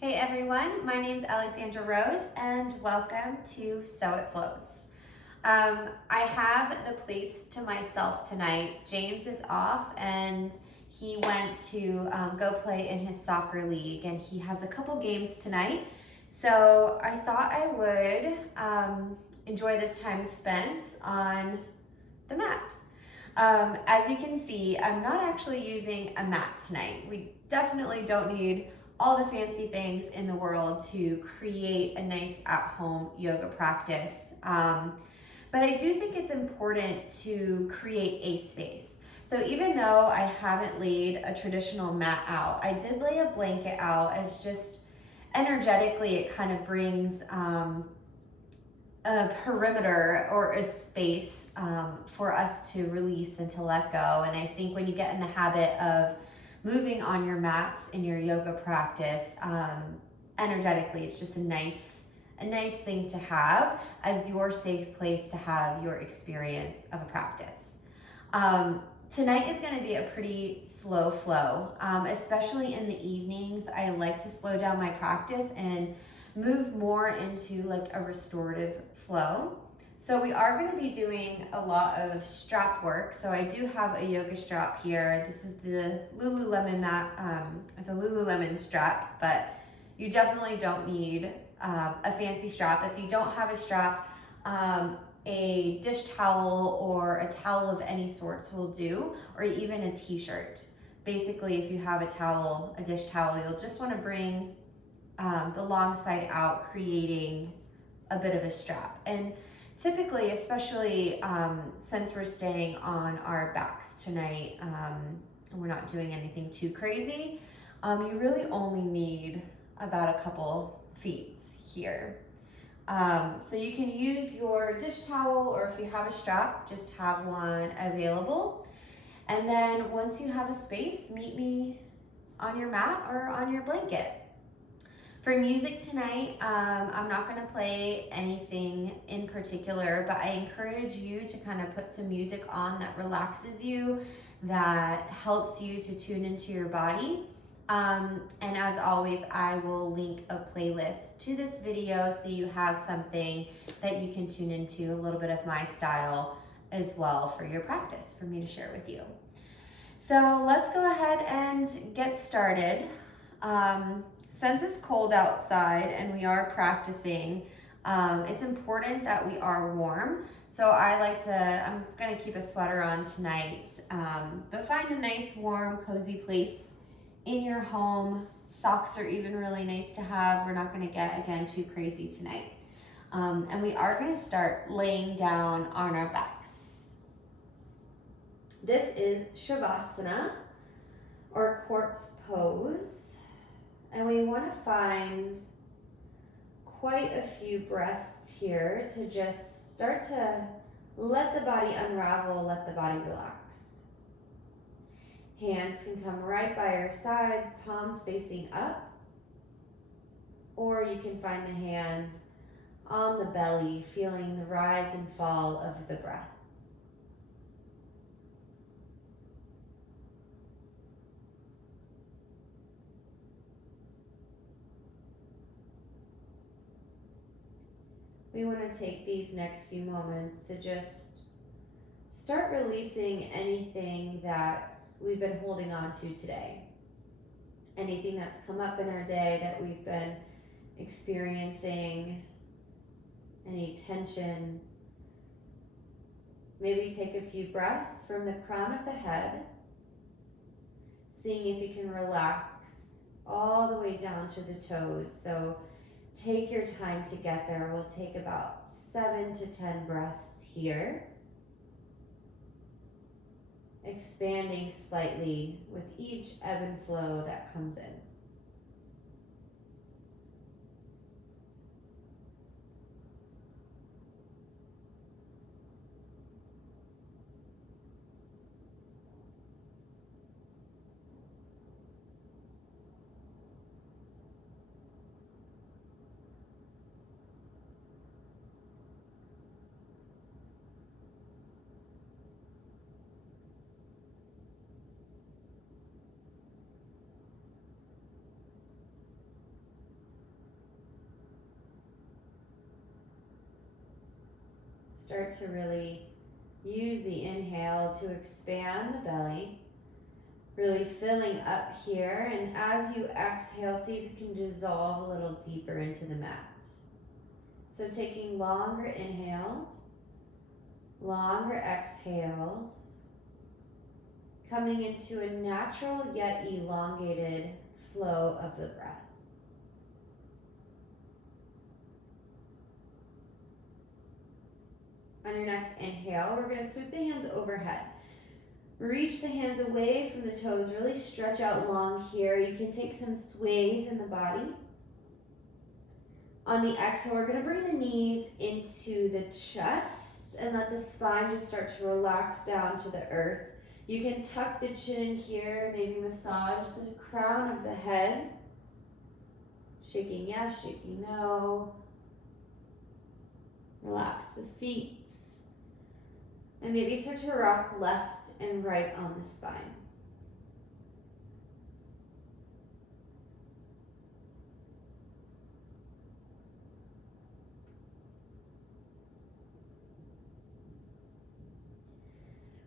Hey everyone, my name's Alexandra Rose and welcome to So It Flows. I have the place to myself tonight. James is off and he went to go play in his soccer league and he has a couple games tonight. So I thought I would enjoy this time spent on the mat. As you can see, I'm not actually using a mat tonight. We definitely don't need all the fancy things in the world to create a nice at-home yoga practice. But I do think it's important to create a space. So even though I haven't laid a traditional mat out, I did lay a blanket out as just energetically it kind of brings a perimeter or a space for us to release and to let go. And I think when you get in the habit of moving on your mats in your yoga practice, energetically, it's just a nice thing to have as your safe place to have your experience of a practice. Tonight is going to be a pretty slow flow, especially in the evenings. I like to slow down my practice and move more into like a restorative flow. So we are going to be doing a lot of strap work. So I do have a yoga strap here. This is the Lululemon mat, the Lululemon strap, but you definitely don't need a fancy strap. If you don't have a strap, a dish towel or a towel of any sorts will do, or even a t-shirt. Basically, if you have a towel, a dish towel, you'll just want to bring the long side out, creating a bit of a strap. And typically, especially since we're staying on our backs tonight, and we're not doing anything too crazy, you really only need about a couple feet here. So you can use your dish towel, or if you have a strap, just have one available. And then once you have a space, meet me on your mat or on your blanket. For music tonight, I'm not going to play anything in particular, but I encourage you to kind of put some music on that relaxes you, that helps you to tune into your body. And as always, I will link a playlist to this video so you have something that you can tune into, a little bit of my style as well for your practice, for me to share with you. So let's go ahead and get started. Since it's cold outside and we are practicing, it's important that we are warm. So I'm gonna keep a sweater on tonight, but find a nice, warm, cozy place in your home. Socks are even really nice to have. We're not gonna get, again, too crazy tonight. And we are gonna start laying down on our backs. This is Shavasana, or corpse pose. And we want to find quite a few breaths here to just start to let the body unravel, let the body relax. Hands can come right by your sides, palms facing up, or you can find the hands on the belly, feeling the rise and fall of the breath. We want to take these next few moments to just start releasing anything that we've been holding on to today. Anything that's come up in our day that we've been experiencing, any tension. Maybe take a few breaths from the crown of the head, seeing if you can relax all the way down to the toes. So take your time to get there. We'll take about 7 to 10 breaths here. Expanding slightly with each ebb and flow that comes in. start to really use the inhale to expand the belly, really filling up here. And as you exhale, see if you can dissolve a little deeper into the mat. So taking longer inhales, longer exhales, coming into a natural yet elongated flow of the breath. On your next inhale, we're going to sweep the hands overhead. Reach the hands away from the toes, really stretch out long here. You can take some sways in the body. On the exhale, we're going to bring the knees into the chest and let the spine just start to relax down to the earth. You can tuck the chin here, maybe massage the crown of the head. Shaking yes, shaking no. Relax the feet. And maybe start to rock left and right on the spine.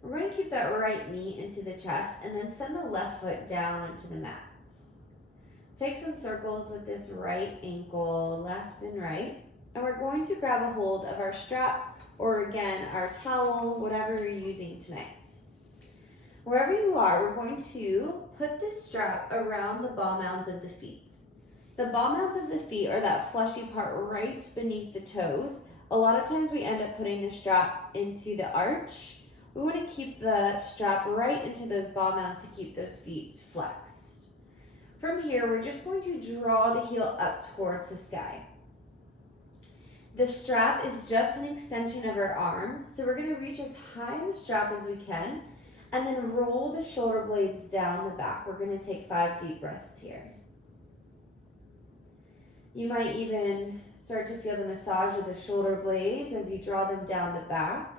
We're going to keep that right knee into the chest and then send the left foot down into the mat. Take some circles with this right ankle, left and right. And we're going to grab a hold of our strap or again, our towel, whatever you're using tonight. Wherever you are, we're going to put this strap around the ball mounds of the feet. The ball mounds of the feet are that fleshy part right beneath the toes. A lot of times we end up putting the strap into the arch. We want to keep the strap right into those ball mounds to keep those feet flexed. From here, we're just going to draw the heel up towards the sky. The strap is just an extension of our arms, so we're going to reach as high in the strap as we can, and then roll the shoulder blades down the back. We're going to take 5 deep breaths here. You might even start to feel the massage of the shoulder blades as you draw them down the back.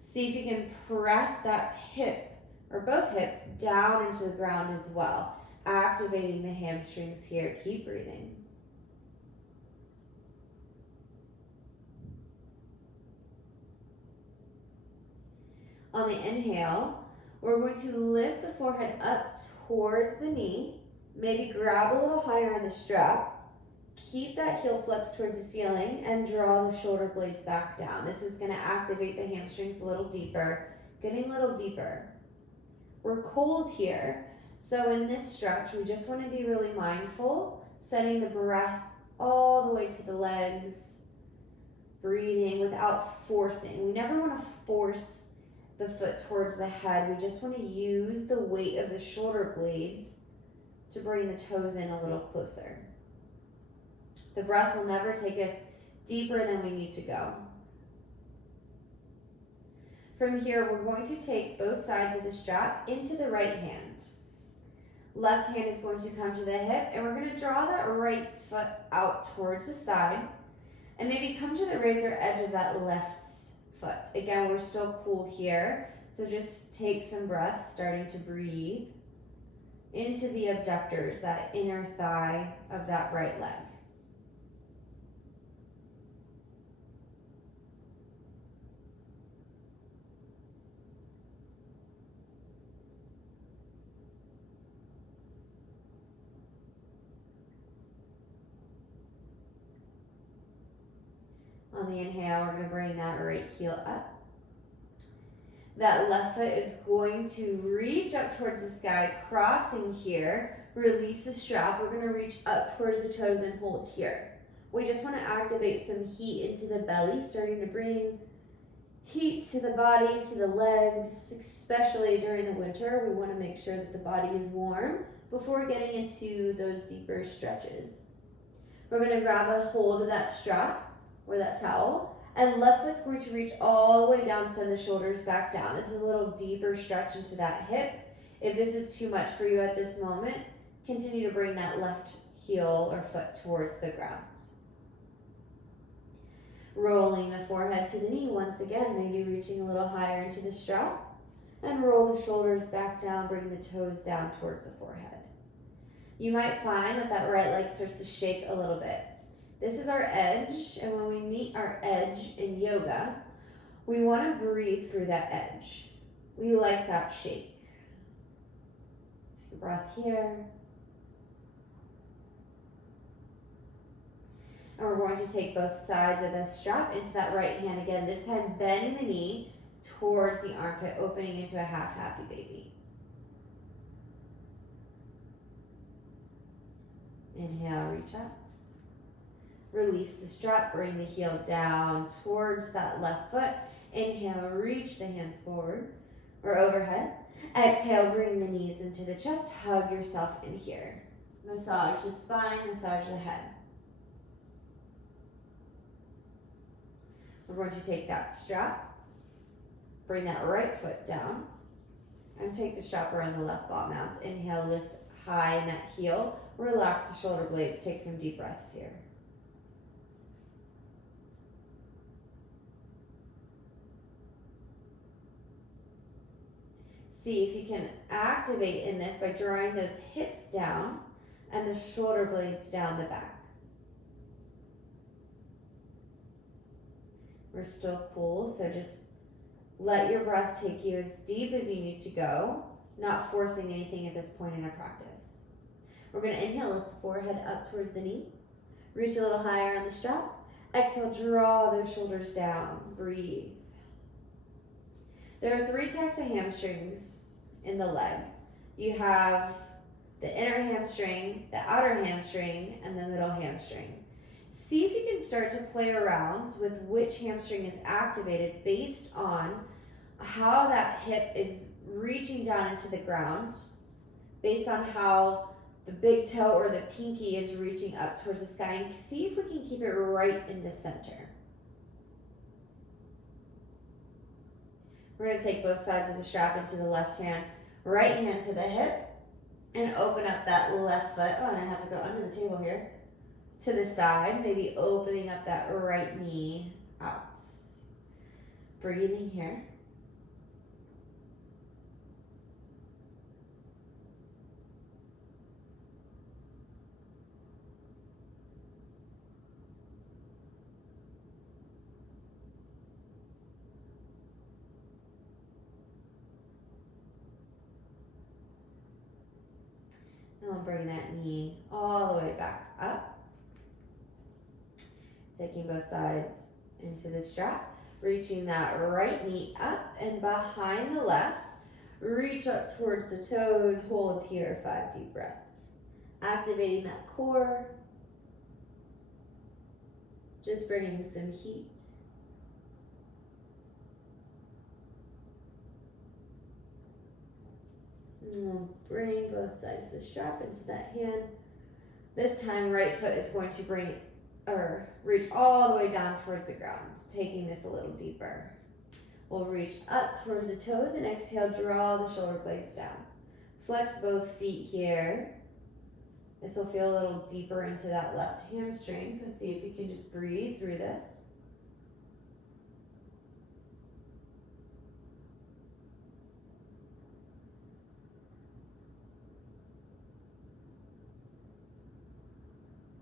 See if you can press that hip, or both hips, down into the ground as well, activating the hamstrings here. Keep breathing. On the inhale, we're going to lift the forehead up towards the knee, maybe grab a little higher on the strap, keep that heel flexed towards the ceiling, and draw the shoulder blades back down. This is going to activate the hamstrings a little deeper, getting a little deeper. We're cold here, so in this stretch, we just want to be really mindful, sending the breath all the way to the legs, breathing without forcing. We never want to force the foot towards the head. We just want to use the weight of the shoulder blades to bring the toes in a little closer. The breath will never take us deeper than we need to go. From here, we're going to take both sides of the strap into the right hand. Left hand is going to come to the hip, and we're going to draw that right foot out towards the side, and maybe come to the razor edge of that left foot. Again, we're still cool here, so just take some breaths, starting to breathe into the abductors, that inner thigh of that right leg. On the inhale, we're going to bring that right heel up. That left foot is going to reach up towards the sky, crossing here. Release the strap. We're going to reach up towards the toes and hold here. We just want to activate some heat into the belly, starting to bring heat to the body, to the legs, especially during the winter. We want to make sure that the body is warm before getting into those deeper stretches. We're going to grab a hold of that strap or that towel, and left foot's going to reach all the way down, send the shoulders back down. This is a little deeper stretch into that hip. If this is too much for you at this moment, continue to bring that left heel or foot towards the ground. Rolling the forehead to the knee once again, maybe reaching a little higher into the strap, and roll the shoulders back down, bring the toes down towards the forehead. You might find that that right leg starts to shake a little bit. This is our edge, and when we meet our edge in yoga, We want to breathe through that edge. We like that shake. Take a breath here. And we're going to take both sides of the strap into that right hand again, this time bending the knee towards the armpit, opening into a half happy baby. Inhale, reach up. Release the strap, bring the heel down towards that left foot. Inhale, reach the hands forward or overhead. Exhale, bring the knees into the chest, hug yourself in here. Massage the spine, massage the head. We're going to take that strap, bring that right foot down, and take the strap around the left ball mounts. Inhale, lift high in that heel. Relax the shoulder blades. Take some deep breaths here. See if you can activate in this by drawing those hips down and the shoulder blades down the back. We're still cool, so just let your breath take you as deep as you need to go, not forcing anything at this point in our practice. We're going to inhale, lift the forehead up towards the knee. Reach a little higher on the strap. Exhale, draw those shoulders down. Breathe. There are 3 types of hamstrings in the leg. You have the inner hamstring, the outer hamstring, and the middle hamstring. See if you can start to play around with which hamstring is activated based on how that hip is reaching down into the ground, based on how the big toe or the pinky is reaching up towards the sky, and see if we can keep it right in the center. We're going to take both sides of the strap into the left hand, right hand to the hip, and open up that left foot. Oh, and I have to go under the table here. To the side, maybe opening up that right knee out. Breathing here. And we'll bring that knee all the way back up. Taking both sides into the strap, reaching that right knee up and behind the left. Reach up towards the toes, hold here, 5 deep breaths. Activating that core. Just bringing some heat. And we'll bring both sides of the strap into that hand. This time, right foot is going to reach all the way down towards the ground, taking this a little deeper. We'll reach up towards the toes and exhale, draw the shoulder blades down. Flex both feet here. This will feel a little deeper into that left hamstring, so see if you can just breathe through this.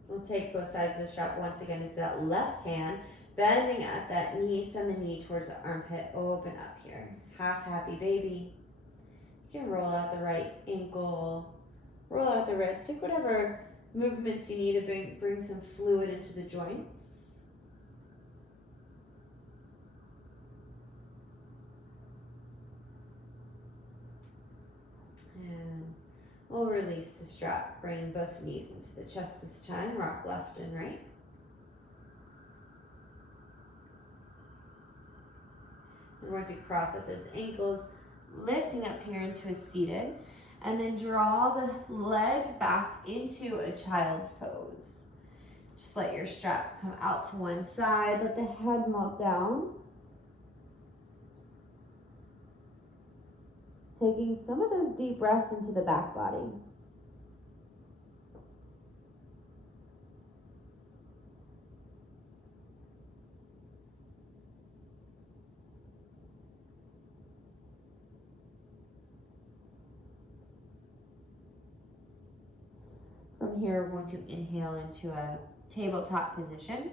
We'll take both sides of the strap once again into that left hand, bending at that knee, send the knee towards the armpit, open up here. Half happy baby. You can roll out the right ankle, roll out the wrist, take whatever movements you need to bring some fluid into the joints. And we'll release the strap, bringing both knees into the chest this time, rock left and right. We're going to cross at those ankles, lifting up here into a seated, and then draw the legs back into a child's pose. Just let your strap come out to one side, let the head melt down. Taking some of those deep breaths into the back body. From here, we're going to inhale into a tabletop position.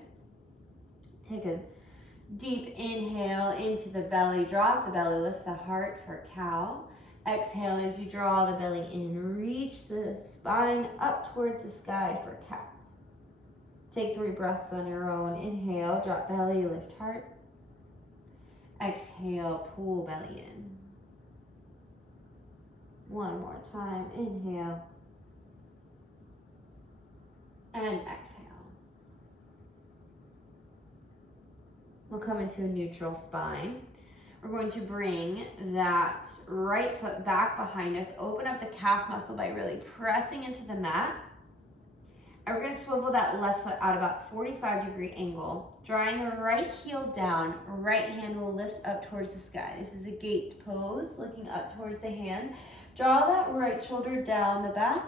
Take a Deep inhale into the belly, drop the belly, lift the heart for cow. Exhale as you draw the belly in, reach the spine up towards the sky for cat. Take 3 breaths on your own. Inhale, drop belly, lift heart. Exhale, pull belly in. One more time, inhale. And exhale. We'll come into a neutral spine. We're going to bring that right foot back behind us. Open up the calf muscle by really pressing into the mat. And we're going to swivel that left foot out about 45-degree angle. Drawing the right heel down, right hand will lift up towards the sky. This is a gate pose, looking up towards the hand. Draw that right shoulder down the back.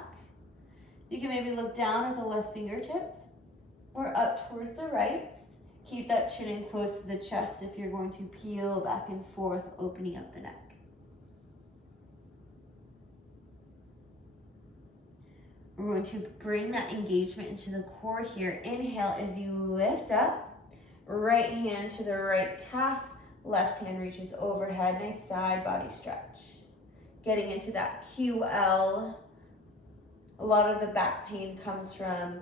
You can maybe look down at the left fingertips or up towards the right. Keep that chin in close to the chest if you're going to peel back and forth, opening up the neck. We're going to bring that engagement into the core here. Inhale as you lift up, right hand to the right calf, left hand reaches overhead, nice side body stretch. Getting into that QL. A lot of the back pain comes from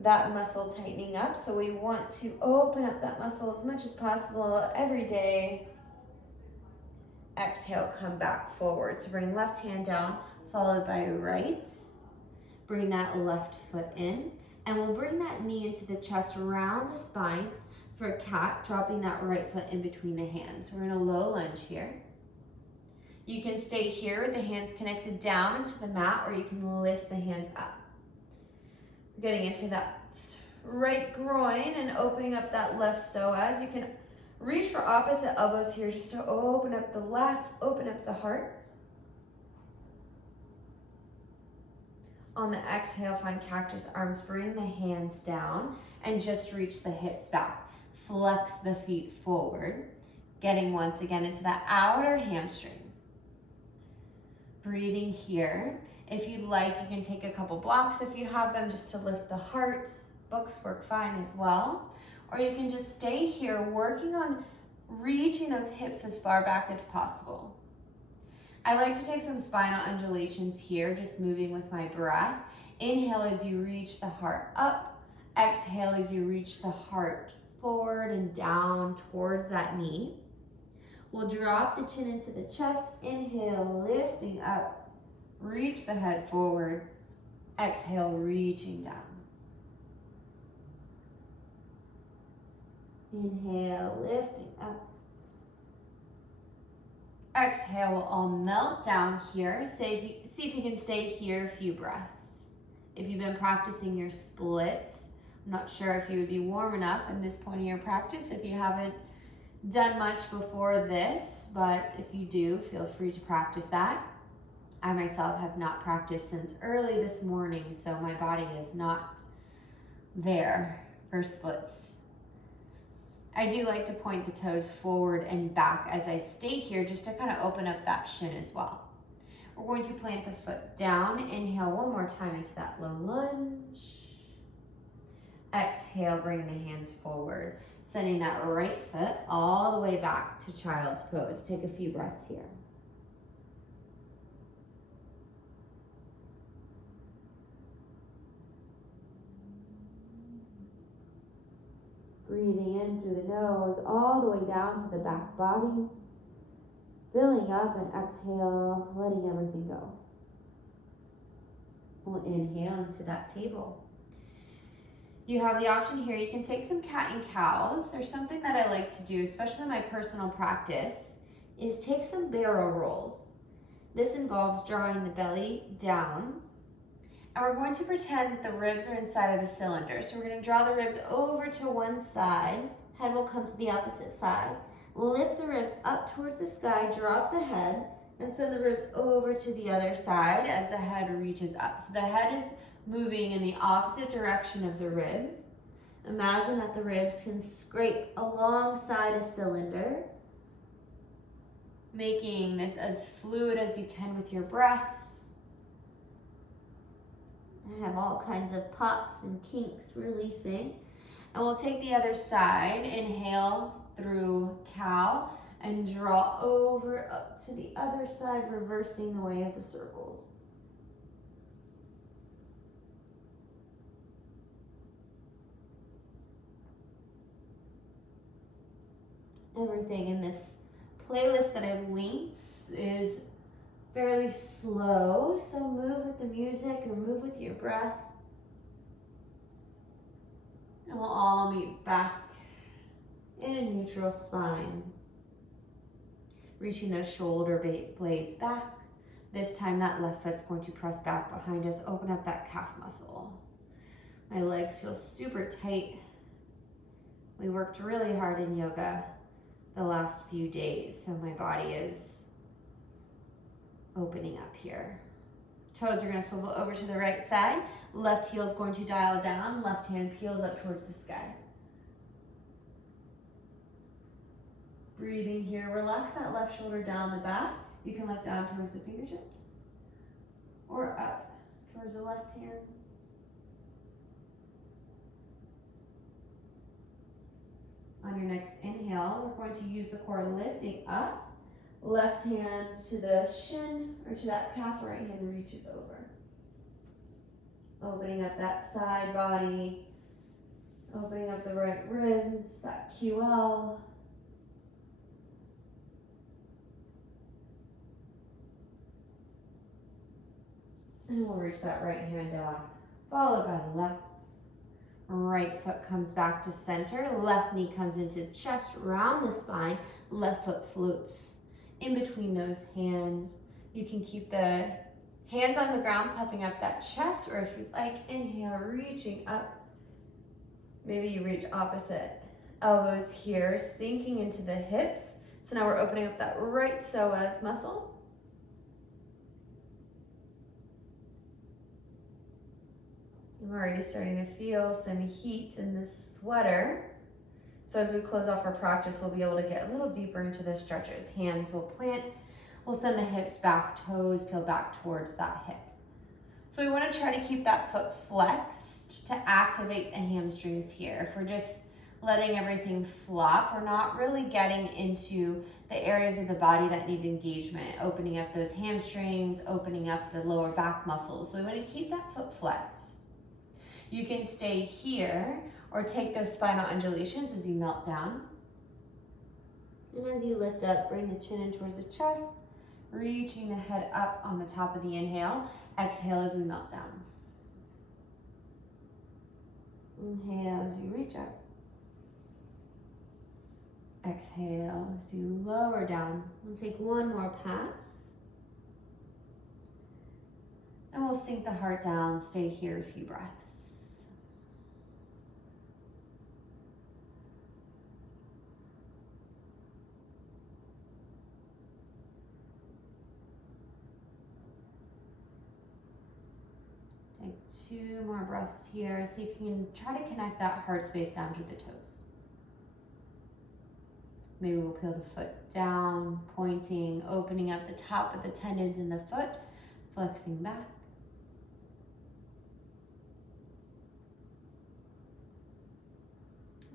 that muscle tightening up, so we want to open up that muscle as much as possible every day. Exhale, come back forward. So bring left hand down, followed by right. Bring that left foot in, and we'll bring that knee into the chest, around the spine for cat, dropping that right foot in between the hands. We're in a low lunge here. You can stay here with the hands connected down into the mat, or you can lift the hands up. Getting into that right groin and opening up that left psoas. You can reach for opposite elbows here just to open up the lats, open up the heart. On the exhale, find cactus arms, bring the hands down and just reach the hips back. Flex the feet forward, getting once again into that outer hamstring. Breathing here. If you'd like, you can take a couple blocks if you have them, just to lift the heart. Books work fine as well. Or you can just stay here working on reaching those hips as far back as possible. I like to take some spinal undulations here, just moving with my breath. Inhale as you reach the heart up. Exhale as you reach the heart forward and down towards that knee. We'll drop the chin into the chest. Inhale, lifting up. Reach the head forward. Exhale, reaching down. Inhale, lifting up. Exhale, we'll all melt down here. See if you can stay here a few breaths. If you've been practicing your splits, I'm not sure if you would be warm enough at this point in your practice if you haven't done much before this, but if you do, feel free to practice that. I myself have not practiced since early this morning, so my body is not there for splits. I do like to point the toes forward and back as I stay here, just to kind of open up that shin as well. We're going to plant the foot down. Inhale one more time into that low lunge. Exhale, bring the hands forward, sending that right foot all the way back to child's pose. Take a few breaths here. Breathing in through the nose, all the way down to the back body. Filling up, and exhale, letting everything go. We'll inhale into that table. You have the option here, you can take some cat and cows, or something that I like to do, especially in my personal practice, is take some barrel rolls. This involves drawing the belly down, and we're going to pretend that the ribs are inside of a cylinder. So we're going to draw the ribs over to one side, head will come to the opposite side. Lift the ribs up towards the sky, drop the head, and send the ribs over to the other side as the head reaches up. So the head is moving in the opposite direction of the ribs. Imagine that the ribs can scrape alongside a cylinder, making this as fluid as you can with your breaths. I have all kinds of pops and kinks releasing. And we'll take the other side. Inhale through cow and draw over up to the other side, reversing the way of the circles. Everything in this playlist that I've linked is fairly slow, so move with the music or move with your breath. And we'll all meet back in a neutral spine. Reaching those shoulder blades back. This time that left foot's going to press back behind us, open up that calf muscle. My legs feel super tight. We worked really hard in yoga the last few days, so my body is opening up here. Toes are going to swivel over to the right side. Left heel is going to dial down. Left hand peels up towards the sky. Breathing here, relax that left shoulder down the back. You can look down towards the fingertips or up towards the left hand. On your next inhale, we're going to use the core lifting up. Left hand to the shin or to that calf, right hand reaches over. Opening up that side body, opening up the right ribs, that QL. And we'll reach that right hand down, followed by the left. Right foot comes back to center, left knee comes into chest, round the spine, left foot floats in between those hands. You can keep the hands on the ground, puffing up that chest, or if you'd like, inhale, reaching up. Maybe you reach opposite elbows here, sinking into the hips. So now we're opening up that right psoas muscle. I'm already starting to feel some heat in this sweater. So as we close off our practice, we'll be able to get a little deeper into the stretches. Hands will plant. We'll send the hips back, toes peel back towards that hip. So we want to try to keep that foot flexed to activate the hamstrings here. If we're just letting everything flop, we're not really getting into the areas of the body that need engagement, opening up those hamstrings, opening up the lower back muscles. So we want to keep that foot flexed. You can stay here or take those spinal undulations as you melt down. And as you lift up, bring the chin in towards the chest, reaching the head up on the top of the inhale. Exhale as we melt down. Inhale as you reach up. Exhale as you lower down. We'll take one more pass. And we'll sink the heart down, stay here a few breaths. Take 2 more breaths here. See if you can try to connect that heart space down to the toes. Maybe we'll peel the foot down, pointing, opening up the top of the tendons in the foot, flexing back.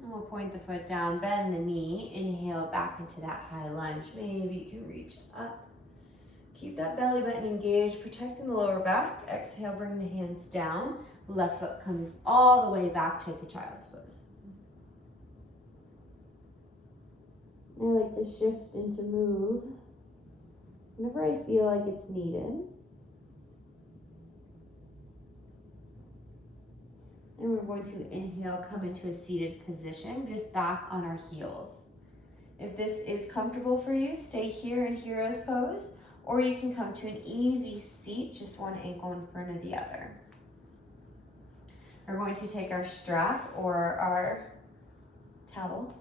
And we'll point the foot down, bend the knee, inhale back into that high lunge. Maybe you can reach up. Keep that belly button engaged, protecting the lower back. Exhale, bring the hands down. Left foot comes all the way back, take a child's pose. I like to shift and to move whenever I feel like it's needed. And we're going to inhale, come into a seated position, just back on our heels. If this is comfortable for you, stay here in hero's pose, or you can come to an easy seat, just one ankle in front of the other. We're going to take our strap or our towel,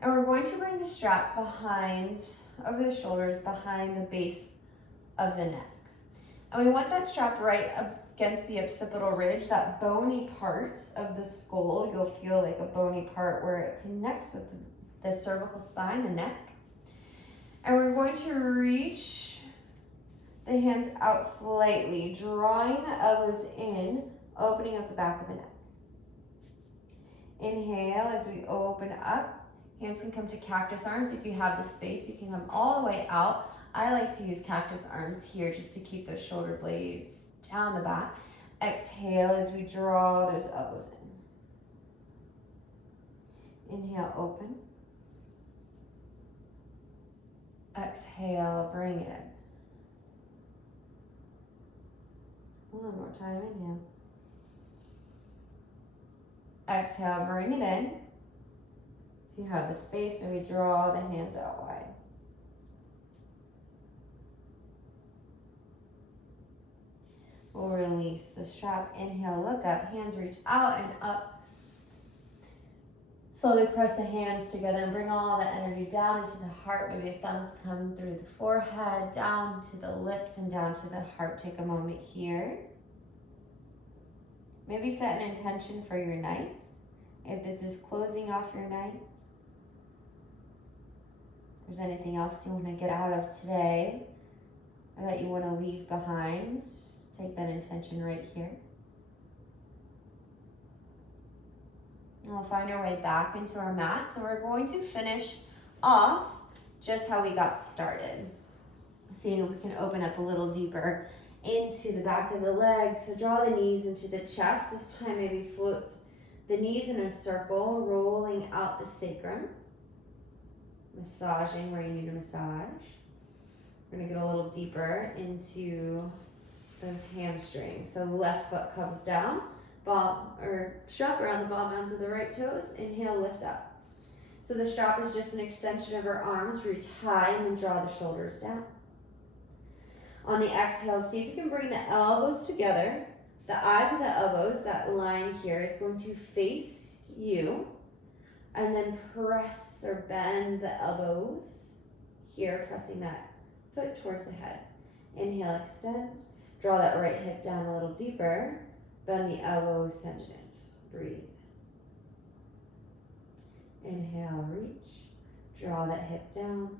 and we're going to bring the strap behind, over the shoulders, behind the base of the neck. And we want that strap right against the occipital ridge, that bony part of the skull. You'll feel like a bony part where it connects with the cervical spine, the neck. And we're going to reach the hands out slightly, drawing the elbows in, opening up the back of the neck. Inhale as we open up. Hands can come to cactus arms. If you have the space, you can come all the way out. I like to use cactus arms here just to keep those shoulder blades down the back. Exhale as we draw those elbows in. Inhale, open. Exhale, bring it in. One more time, inhale. Exhale, bring it in. If you have the space, maybe draw the hands out wide. We'll release the strap. Inhale, look up. Hands reach out and up. Slowly press the hands together and bring all that energy down into the heart. Maybe the thumbs come through the forehead, down to the lips and down to the heart. Take a moment here. Maybe set an intention for your night. If this is closing off your night, if there's anything else you want to get out of today or that you want to leave behind, take that intention right here. And we'll find our way back into our mat. So we're going to finish off just how we got started. Seeing if we can open up a little deeper into the back of the leg. So draw the knees into the chest. This time maybe float the knees in a circle, rolling out the sacrum. Massaging where you need to massage. We're gonna get a little deeper into those hamstrings. So left foot comes down, strap around the ball mounds of the right toes. Inhale, lift up. So the strap is just an extension of our arms. Reach high and then draw the shoulders down. On the exhale, see if you can bring the elbows together. The eyes of the elbows, that line here, is going to face you. And then press or bend the elbows here, pressing that foot towards the head. Inhale, extend. Draw that right hip down a little deeper. Bend the elbows, send it in. Breathe. Inhale, reach. Draw that hip down.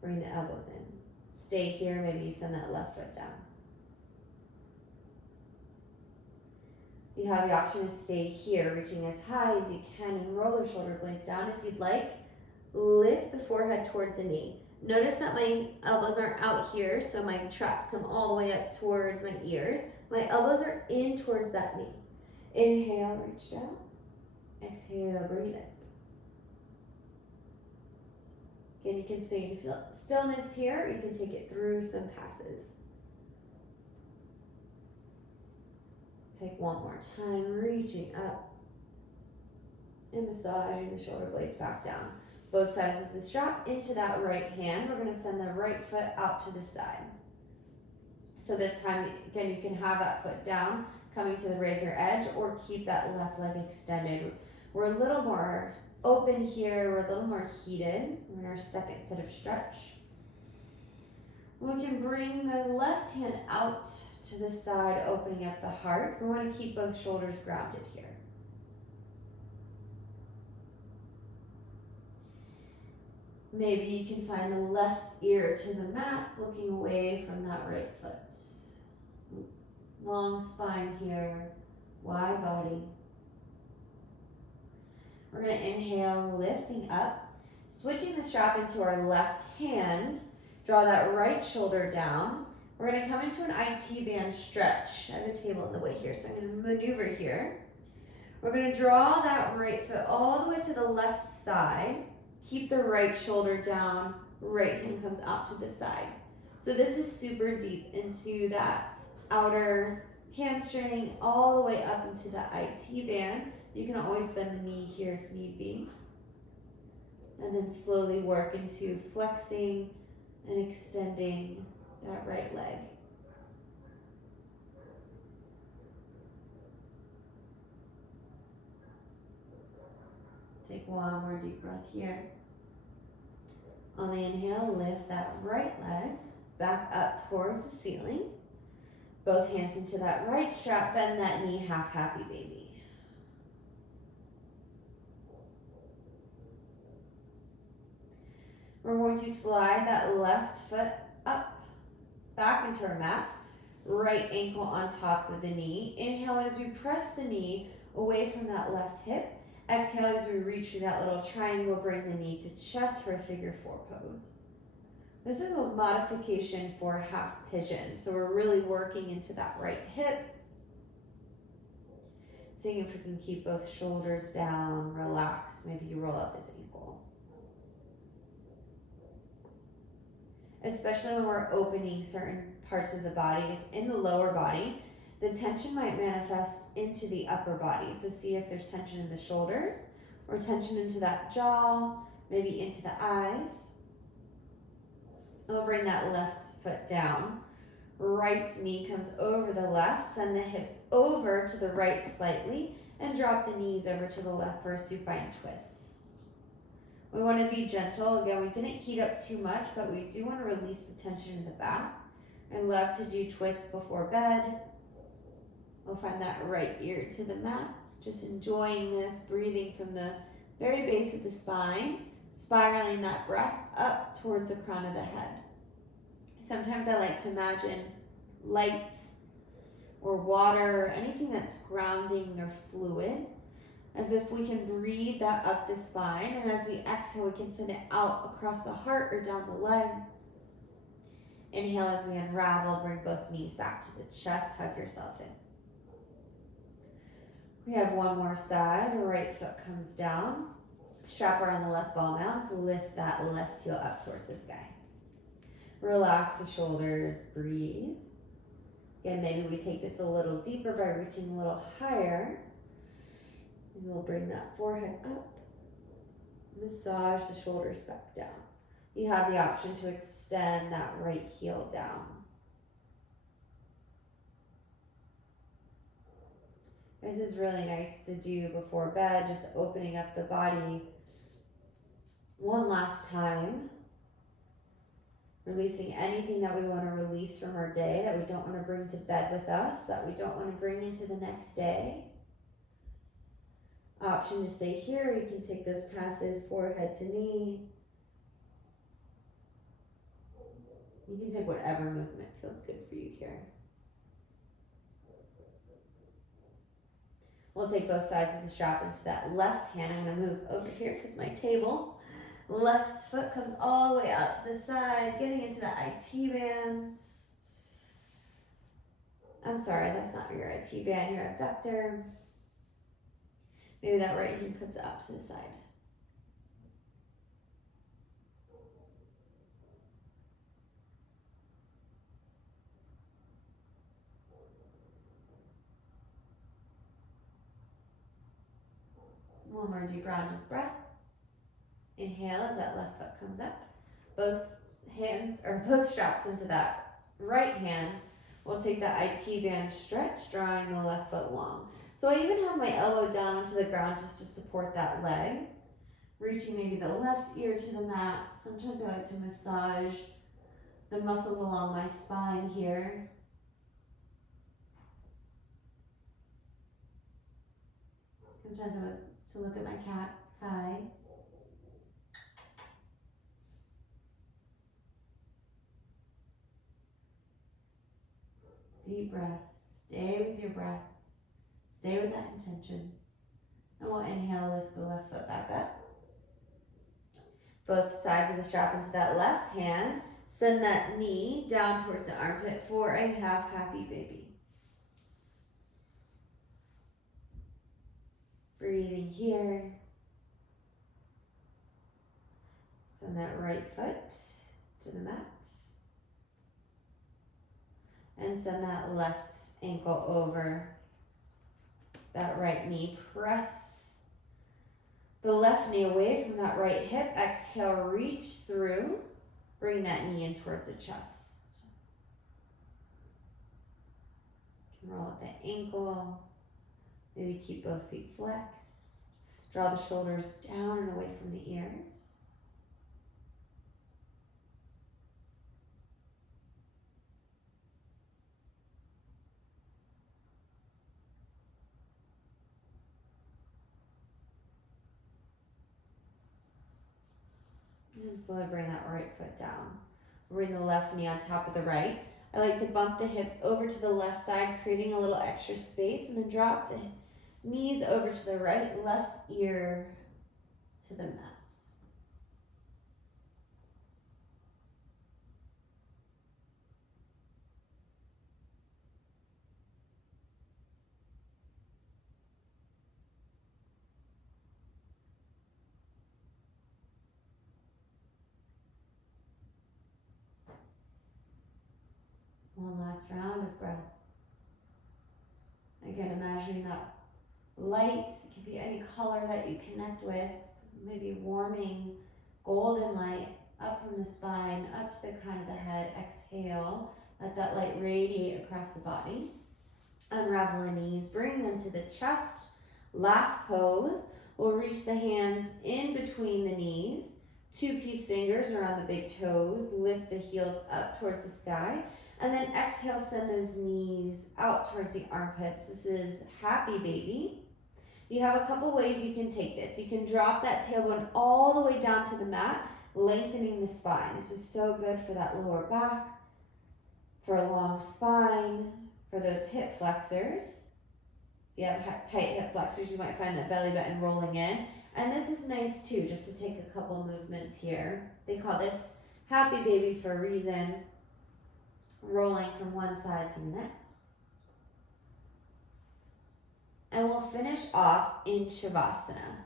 Bring the elbows in. Stay here, maybe you send that left foot down. You have the option to stay here, reaching as high as you can and roll the shoulder blades down. If you'd like, lift the forehead towards the knee. Notice that my elbows aren't out here, so my traps come all the way up towards my ears. My elbows are in towards that knee. Inhale, reach down. Exhale, breathe in. Again, you can stay in stillness here. You can take it through some passes. Take one more time, reaching up and massaging the shoulder blades back down. Both sides of the strap into that right hand. We're going to send the right foot out to the side. So this time, again, you can have that foot down, coming to the razor edge, or keep that left leg extended. We're a little more open here. We're a little more heated. We're in our second set of stretch. We can bring the left hand out to the side, opening up the heart. We want to keep both shoulders grounded here. Maybe you can find the left ear to the mat, looking away from that right foot. Long spine here, wide body. We're going to inhale, lifting up, switching the strap into our left hand. Draw that right shoulder down. We're going to come into an IT band stretch. I have a table in the way here, so I'm going to maneuver here. We're going to draw that right foot all the way to the left side. Keep the right shoulder down, right hand comes out to the side. So this is super deep into that outer hamstring, all the way up into the IT band. You can always bend the knee here if need be. And then slowly work into flexing and extending that right leg. Take one more deep breath here. On the inhale, lift that right leg back up towards the ceiling. Both hands into that right strap, bend that knee, half happy baby. We're going to slide that left foot up, back into our mat. Right ankle on top of the knee. Inhale as we press the knee away from that left hip. Exhale as we reach through that little triangle, bring the knee to chest for a figure 4 pose. This is a modification for half pigeon, so we're really working into that right hip. Seeing if we can keep both shoulders down, relax. Maybe you roll out this ankle. Especially when we're opening certain parts of the body, in the lower body, the tension might manifest into the upper body. So see if there's tension in the shoulders or tension into that jaw, maybe into the eyes. And we'll bring that left foot down. Right knee comes over the left, send the hips over to the right slightly, and drop the knees over to the left for a supine twist. We want to be gentle. Again, we didn't heat up too much, but we do want to release the tension in the back. I love to do twists before bed. We'll find that right ear to the mat. Just enjoying this, breathing from the very base of the spine, spiraling that breath up towards the crown of the head. Sometimes I like to imagine light or water or anything that's grounding or fluid, as if we can breathe that up the spine, and as we exhale, we can send it out across the heart or down the legs. Inhale as we unravel, bring both knees back to the chest, hug yourself in. We have one more side, right foot comes down, strap around the left ball mounds, lift that left heel up towards the sky. Relax the shoulders, breathe. Again, maybe we take this a little deeper by reaching a little higher. And we'll bring that forehead up. Massage the shoulders back down. You have the option to extend that right heel down. This is really nice to do before bed, just opening up the body one last time. Releasing anything that we want to release from our day, that we don't want to bring to bed with us, that we don't want to bring into the next day. Option to stay here. You can take those passes forehead to knee. You can take whatever movement feels good for you here. We'll take both sides of the strap into that left hand. I'm going to move over here because my table. Left foot comes all the way out to the side, getting into the IT band. I'm sorry, that's not your IT band, your abductor. Maybe that right hand comes out to the side. One more deep round of breath. Inhale as that left foot comes up. Both hands, or both straps into that right hand. We'll take that IT band stretch, drawing the left foot long. So I even have my elbow down onto the ground just to support that leg. Reaching maybe the left ear to the mat. Sometimes I like to massage the muscles along my spine here. Sometimes I like to look at my cat, Kai. Deep breath. Stay with your breath. Stay with that intention. And we'll inhale, lift the left foot back up. Both sides of the strap into that left hand. Send that knee down towards the armpit for a half happy baby. Breathing here. Send that right foot to the mat. And send that left ankle over that right knee. Press the left knee away from that right hip. Exhale, reach through. Bring that knee in towards the chest. You can roll at the ankle. Maybe keep both feet flexed. Draw the shoulders down and away from the ears. And slowly bring that right foot down. Bring the left knee on top of the right. I like to bump the hips over to the left side, creating a little extra space, and then drop the Knees over to the right, left ear to the mat. One last round of breath. Again, imagining that light, it can be any color that you connect with, maybe warming golden light up from the spine, up to the crown of the head. Exhale, let that light radiate across the body. Unravel the knees, bring them to the chest. Last pose, we'll reach the hands in between the knees, 2 peace fingers around the big toes, lift the heels up towards the sky, and then exhale, send those knees out towards the armpits. This is happy baby. You have a couple ways you can take this. You can drop that tailbone all the way down to the mat, lengthening the spine. This is so good for that lower back, for a long spine, for those hip flexors. If you have tight hip flexors, you might find that belly button rolling in. And this is nice too, just to take a couple movements here. They call this happy baby for a reason. Rolling from one side to the next. And we'll finish off in Shavasana.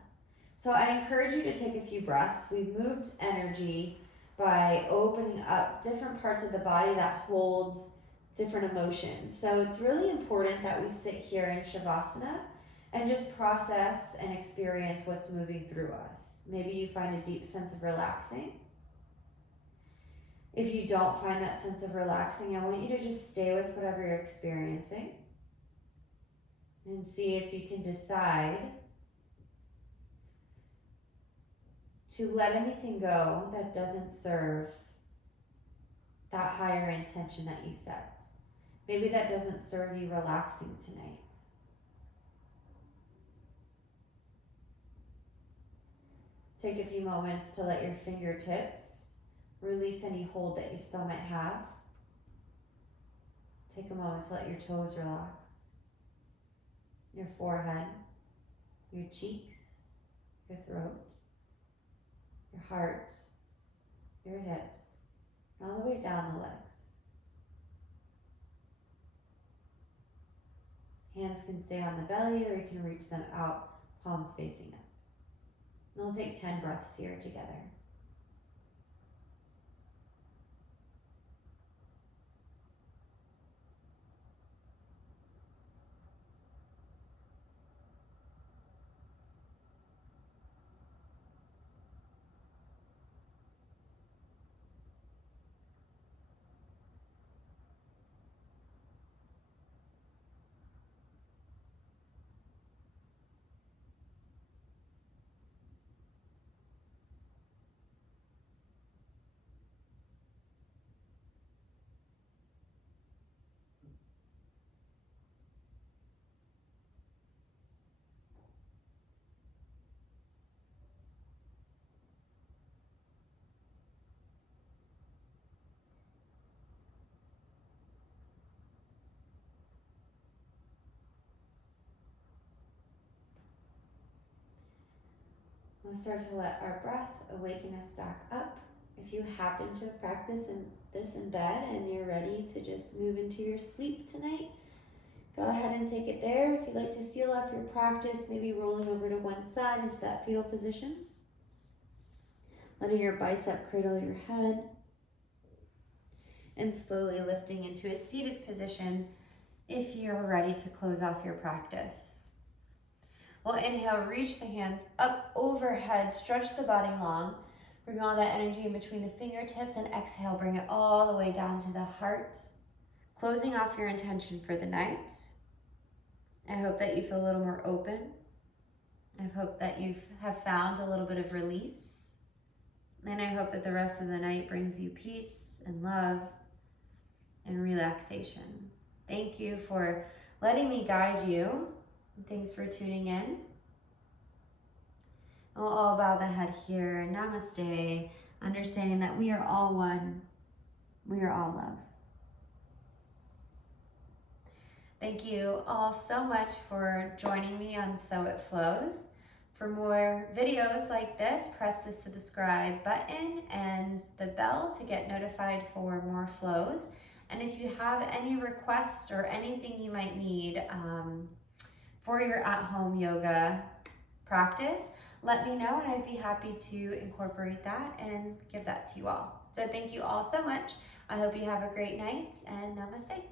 So I encourage you to take a few breaths. We've moved energy by opening up different parts of the body that hold different emotions. So it's really important that we sit here in Shavasana and just process and experience what's moving through us. Maybe you find a deep sense of relaxing. If you don't find that sense of relaxing, I want you to just stay with whatever you're experiencing and see if you can decide to let anything go that doesn't serve that higher intention that you set. Maybe that doesn't serve you relaxing tonight. Take a few moments to let your fingertips release any hold that you still might have. Take a moment to let your toes relax. Your forehead, your cheeks, your throat, your heart, your hips, and all the way down the legs. Hands can stay on the belly or you can reach them out, palms facing up. And we'll take 10 breaths here together. We'll start to let our breath awaken us back up. If you happen to practice this in bed and you're ready to just move into your sleep tonight, go ahead and take it there. If you'd like to seal off your practice, maybe rolling over to one side into that fetal position. Letting your bicep cradle your head. And slowly lifting into a seated position if you're ready to close off your practice. We'll inhale, reach the hands up overhead, stretch the body long. Bring all that energy in between the fingertips, and exhale, bring it all the way down to the heart. Closing off your intention for the night. I hope that you feel a little more open. I hope that you have found a little bit of release. And I hope that the rest of the night brings you peace and love and relaxation. Thank you for letting me guide you. Thanks for tuning in. And we'll all bow the head here. Namaste. Understanding that we are all one. We are all love. Thank you all so much for joining me on So It Flows. For more videos like this, press the subscribe button and the bell to get notified for more flows. And if you have any requests or anything you might need for your at-home yoga practice, let me know and I'd be happy to incorporate that and give that to you all. So thank you all so much. I hope you have a great night and namaste.